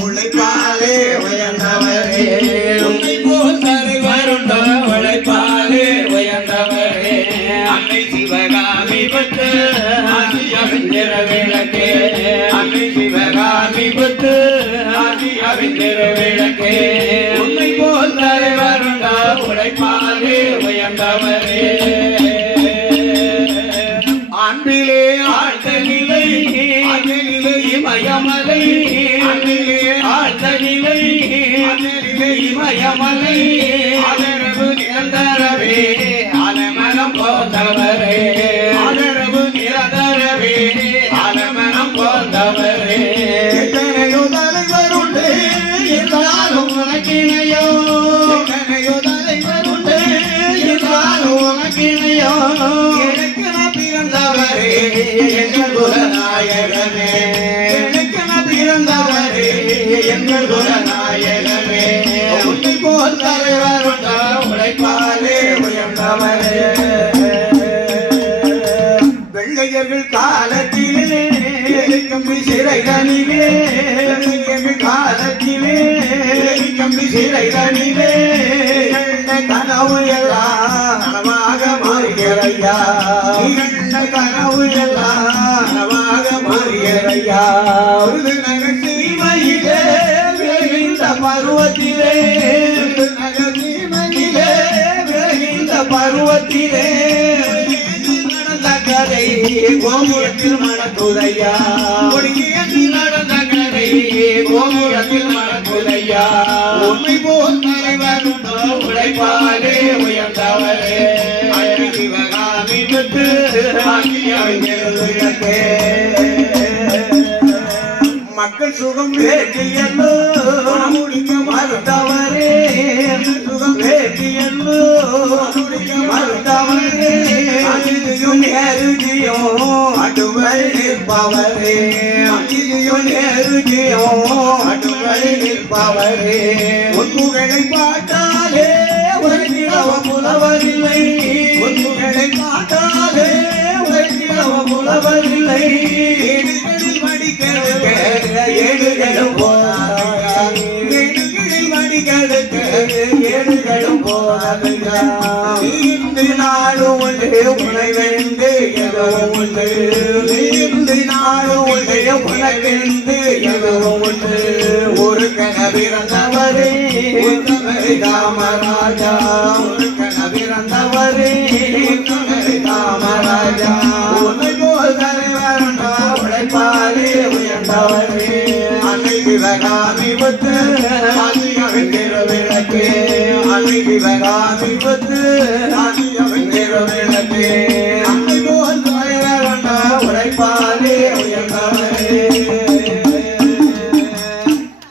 உழைப்பாலே உயர்ந்தவரே உன்னை போல் தலைவருண்டோ உழைப்பாலே உயர்ந்தவரே அன்னை சிவகாமி பத்து அறிஞர விளக்கே அன்னை சிவகாமி பத்து அறிஞர விளக்கே உன்னை போல் தலைவருண்டோ உழைப்பாலே உயர்ந்தவரே அன்பிலே ஆழ்ந்த நிலை இமயமலை அன்பிலே ஆழ்ந்த நிலை இமயமலை ஆதரவு நிரந்தரவே ஆலமனம் போந்தவரே ஆதரவு நிரந்தரவே ஆலமனம் போந்தவரே எத்தனையோ தலைவருண்டு என்றாலும் உனக்கிணையோ எத்தனையோ தலைவருண்டு என்றாலும் உனக்கிணையோ எங்கள் குலநாயகமே எனக்கென பிறந்தவரே எங்கள் குலநாயகமே உன்னை போல் தலைவர் உழைப்பாலே உயர்ந்தவரே வெள்ளையர்கள் காலத்திலே கம்பி சிறைகளிலே வெள்ளையர்கள் காலத்திலே கம்பி சிறைகளிலே கனவு எல்லாம் நனவாக மாறுகிறையா கனவு எல்லாம் நனவாக மாறுகிறையா நகர் சீமையிலே விளைகின்ற பருவத்திலே நகர் சீமையிலே விளைகின்ற பருவத்திலே நடந்த கதை கோபுரத்தில் மணக்குதையா நடந்த கதை கோபுரத்தில் மணக்குதையா உண்மை போல் தலைவர் உழைப்பாலே உயர்ந்தவரே சிவகாமி பத்து மக்கள் சுகம் வேட்டியல்லோ முடிக்க மறுத்தவரே சுகம் வேட்டியல்லோ முடிக்க மறுத்தவரே அகிதியும் நேருதியும் அடுவை நிற்பவரே அகிதியும் நேருதியும் அடுவை நிற்பவரே உன்முகளை பாட்டாலே ஒரு நிலவ புலவரில்லை உன்முகளை பாட்டாலே ஒரு நிலவ புலவரில்லை ஏடுகளில் மடிக்கெடுக்க ஏடுகளும் போனார்கள் ஏடுகளில் மடிக்கெடுக்க ஏடுகளும் போனார்கள் இன்று நாடும் உண்டு உனை வேண்டு எதுவும் உண்டு இன்று நாடும் உண்டு உனக்கென்று எதுவும் உண்டு ஒரு கனவிறந்தவரே காமராஜா ஒரு கனவிறந்தவரே காமராஜா உன்னை போல் தலைவர் உழைப்பாலே உயர்ந்தவரே அன்னை சிவகாமி பத்து விளக்கே அன்னை சிவகாமி பத்து